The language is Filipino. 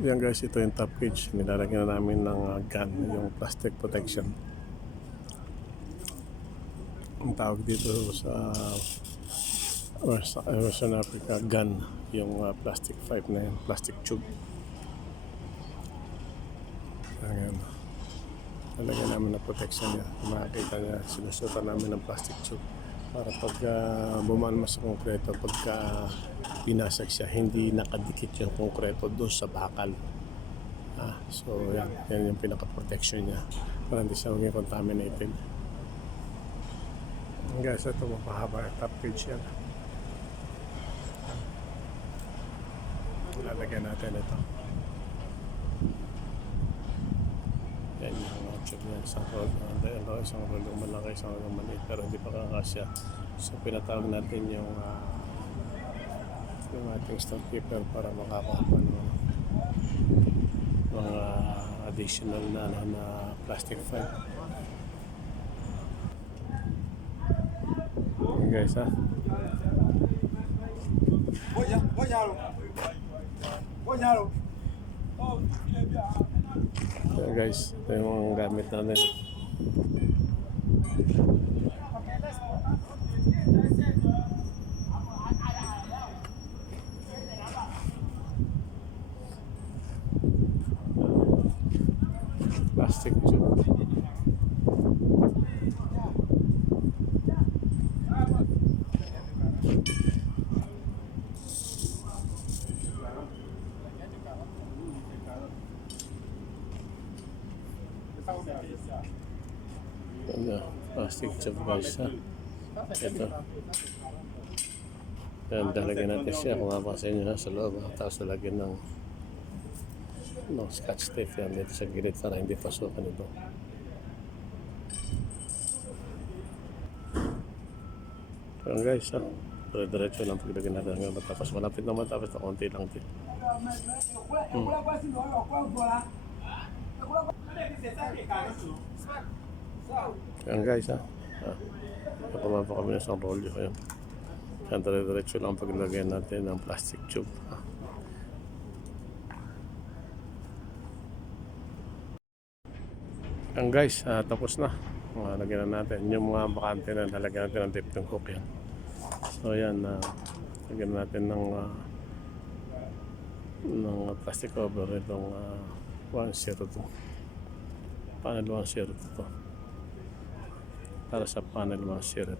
Yan guys, ito yung top cage. Nilalagyan na namin ng gun, yung plastic protection. Ang tawag dito sa Western Africa, gun. Yung plastic pipe na yan, plastic tube. Ayan. Lalagyan namin ng protection niya. Makikita niya, sinusutan namin ng plastic tube. Para pag bumalma sa konkreto, pagka binasag siya, hindi nakadikit yung konkreto doon sa bakal. So yan yung pinaka-protection niya para hindi siya maging contaminated. Guys, ito mapahaba yung top cage yan. Lalagyan natin ito. Yan yung tube niya, isang roll malaki, isang roll maliit, pero hindi pa kakasya. So pinatawag natin yung ating storekeeper para makakuha ng mga additional na plastic pipe. Okay guys, so guys, ito yung gamit natin. Plastic tube. Plastic tube guys, ito. Yan, dalagyan natin siya kung mapapansin nyo sa loob, tapos dalagyan ng scotch tape yan dito sa gilid para hindi pasukan ito. So guys, diretso lang paglagyan natin hanggang matapos. Malapit na matapos na konti lang din. Yan guys, nakuha pa kami ng isang rolyo. Yan, diretso lang paglagyan natin ng plastic tube. Yan guys, tapos na. Lagyan na natin yung mga bakante na nalagyan natin ng lifting hook yan. So yan, lagyan natin ng plastic cover itong 102 panel 102 para sa panel 102.